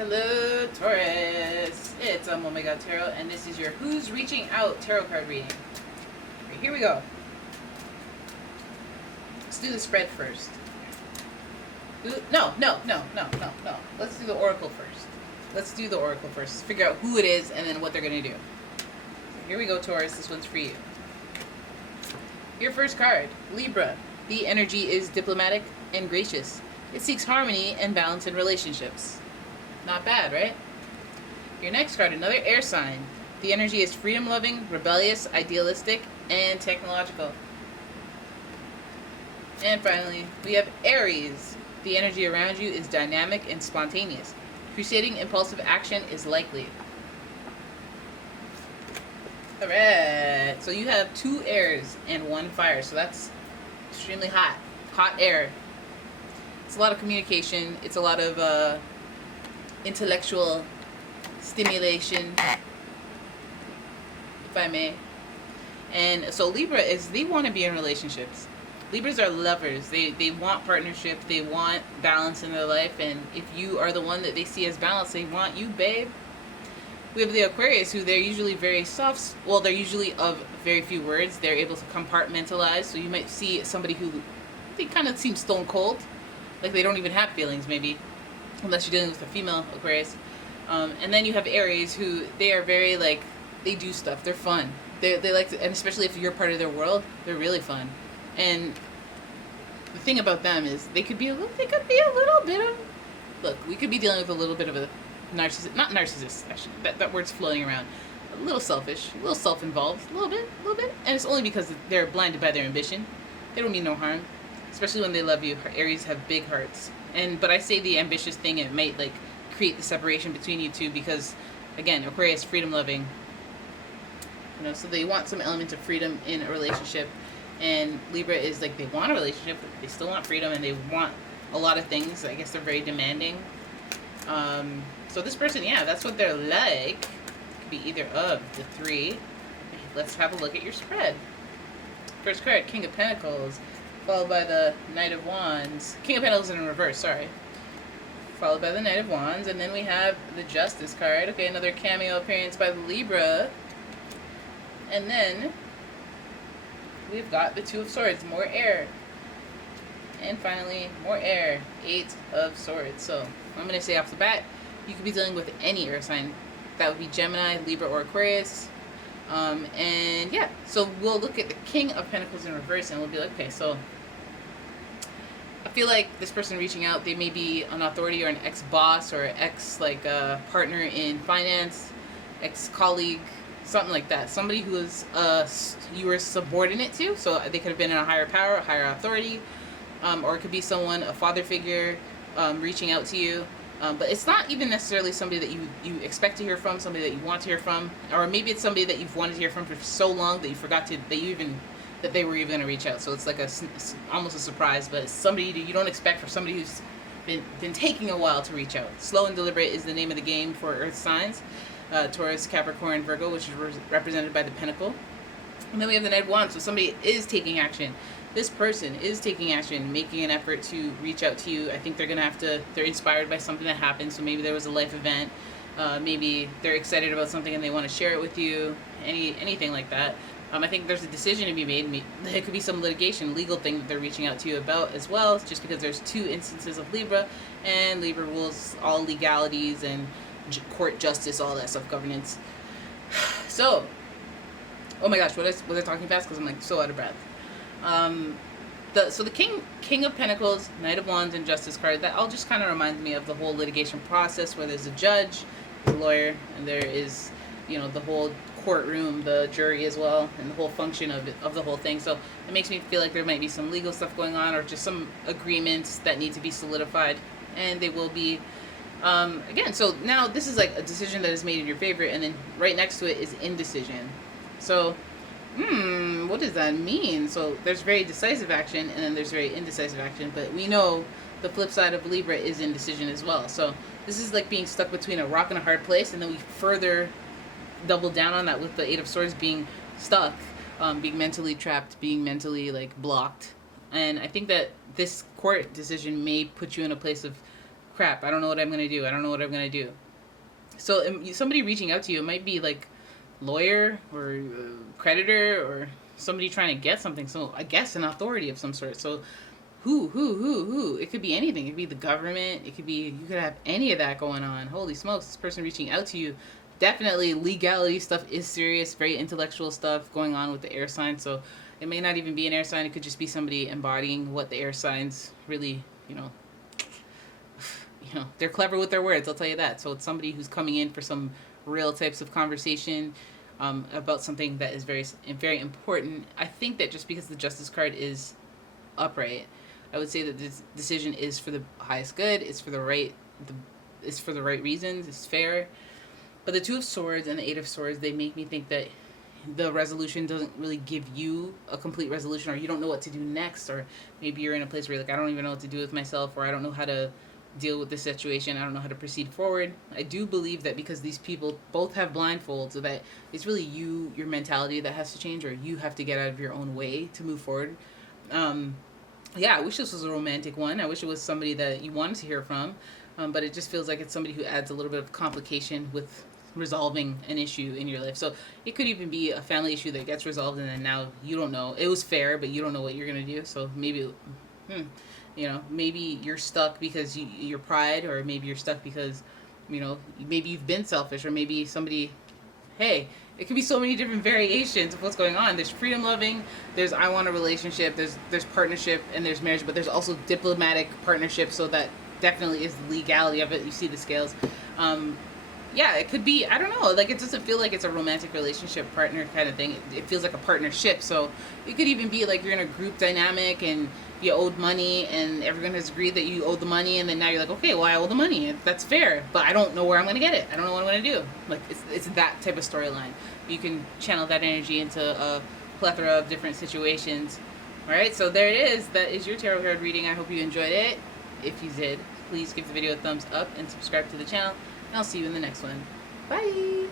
Hello, Taurus. It's umomgtarot, and this is your Who's Reaching Out tarot card reading. Right, here we go. Let's do the spread first. No. Let's do the oracle first. Figure out who it is and then what they're going to do. So here we go, Taurus. This one's for you. Your first card, Libra. The energy is diplomatic and gracious. It seeks harmony and balance in relationships. Not bad, right? Your next card, another air sign. The energy is freedom-loving, rebellious, idealistic, and technological. And finally, we have Aries. The energy around you is dynamic and spontaneous. Crusading impulsive action is likely. Alright, so you have 2 airs and 1 fire, so that's extremely hot. Hot air. It's a lot of communication. It's a lot of intellectual stimulation, if I may. And so Libra they want to be in relationships. Libras are lovers. They want partnership. They want balance in their life. And if you are the one that they see as balanced, they want you, babe. We have the Aquarius, who they're usually very soft. Well, they're usually of very few words. They're able to compartmentalize. So you might see somebody who they kind of seem stone cold, like they don't even have feelings, maybe, unless you're dealing with a female Aquarius. And then you have Aries, who they are very they do stuff. They're fun. They like to, and especially if you're part of their world, they're really fun. And the thing about them is they could be a little bit of, look, we could be dealing with a little bit of a narcissist, not narcissist, actually, that word's floating around. A little selfish, a little self-involved, a little bit. And it's only because they're blinded by their ambition. They don't mean no harm, especially when they love you. Aries have big hearts. But I say the ambitious thing, it might create the separation between you two because, again, Aquarius, freedom-loving. So they want some element of freedom in a relationship. And Libra is they want a relationship, but they still want freedom, and they want a lot of things. I guess they're very demanding. So this person, yeah, that's what they're like. It could be either of the 3. Let's have a look at your spread. First card, King of Pentacles, followed by the Knight of Wands. King of Pentacles in reverse, sorry. Followed by the Knight of Wands, and then we have the Justice card. Okay, another cameo appearance by the Libra. And then we've got the 2 of Swords, more air. And finally, more air, 8 of Swords. So I'm going to say off the bat, you could be dealing with any air sign. That would be Gemini, Libra, or Aquarius. And yeah, so we'll look at the King of Pentacles in reverse, and we'll be like, okay, so I feel like this person reaching out, they may be an authority or an ex-boss or ex partner in finance, ex-colleague, something like that. Somebody who is you were subordinate to, so they could have been in a higher power, a higher authority, or it could be someone, a father figure, reaching out to you. But it's not even necessarily somebody that you expect to hear from, somebody that you want to hear from, or maybe it's somebody that you've wanted to hear from for so long that you forgot that they were even going to reach out. So it's like almost a surprise, but it's somebody you don't expect for somebody who's been taking a while to reach out. Slow and deliberate is the name of the game for Earth signs. Taurus, Capricorn, Virgo, which is represented by the Pentacle. And then we have the Knight of Wands, so somebody is taking action. This person is taking action, making an effort to reach out to you. I think they're inspired by something that happened, so maybe there was a life event. Maybe they're excited about something and they want to share it with you, anything like that. I think there's a decision to be made. It could be some litigation, legal thing that they're reaching out to you about as well, just because there's 2 instances of Libra, and Libra rules all legalities and court justice, all that stuff, governance. So, oh my gosh, was I talking fast? Because I'm so out of breath. The King of Pentacles, Knight of Wands, and Justice card, that all just kind of reminds me of the whole litigation process where there's a judge, a lawyer, and there is, the whole courtroom, the jury as well, and the whole function of the whole thing. So it makes me feel like there might be some legal stuff going on, or just some agreements that need to be solidified, and they will be. Again, so now this is a decision that is made in your favor, and then right next to it is indecision. So, what does that mean? So there's very decisive action, and then there's very indecisive action, but we know the flip side of Libra is indecision as well. So this is like being stuck between a rock and a hard place, and then we further double down on that with the 8 of Swords being stuck, being mentally trapped, being mentally blocked. And I think that this court decision may put you in a place of crap, I don't know what I'm going to do. I don't know what I'm going to do. So somebody reaching out to you, it might be like lawyer or creditor or somebody trying to get something. So I guess an authority of some sort. So who? It could be anything. It could be the government. It could be, you could have any of that going on. Holy smokes, this person reaching out to you. Definitely legality stuff is serious, very intellectual stuff going on with the air sign. So it may not even be an air sign. It could just be somebody embodying what the air signs really, they're clever with their words, I'll tell you that. So it's somebody who's coming in for some real types of conversation about something that is very, very important. I think that just because the Justice card is upright, I would say that this decision is for the highest good. It's for the right, it's for the right reasons. It's fair. But the Two of Swords and the Eight of Swords, they make me think that the resolution doesn't really give you a complete resolution, or you don't know what to do next, or maybe you're in a place where you're like, I don't even know what to do with myself, or I don't know how to deal with this situation. I don't know how to proceed forward. I do believe that because these people both have blindfolds, so that it's really you, your mentality that has to change, or you have to get out of your own way to move forward. Yeah, I wish this was a romantic one. I wish it was somebody that you wanted to hear from, but it just feels like it's somebody who adds a little bit of complication with resolving an issue in your life. So it could even be a family issue that gets resolved, and then now you don't know. It was fair, but you don't know what you're going to do. So maybe, maybe you're stuck because your pride, or maybe you're stuck because, maybe you've been selfish, or maybe somebody, hey, it could be so many different variations of what's going on. There's freedom loving, there's I want a relationship, there's partnership, and there's marriage, but there's also diplomatic partnership, so that definitely is the legality of it. You see the scales. Yeah, it could be, I don't know, like, it doesn't feel like it's a romantic relationship partner kind of thing. It feels like a partnership. So it could even be like you're in a group dynamic and you owed money and everyone has agreed that you owe the money, and then now you're like, okay, well, I owe the money. That's fair, but I don't know where I'm going to get it. I don't know what I'm going to do. Like, it's that type of storyline. You can channel that energy into a plethora of different situations. All right, so there it is. That is your tarot card reading. I hope you enjoyed it. If you did, please give the video a thumbs up and subscribe to the channel. And I'll see you in the next one. Bye!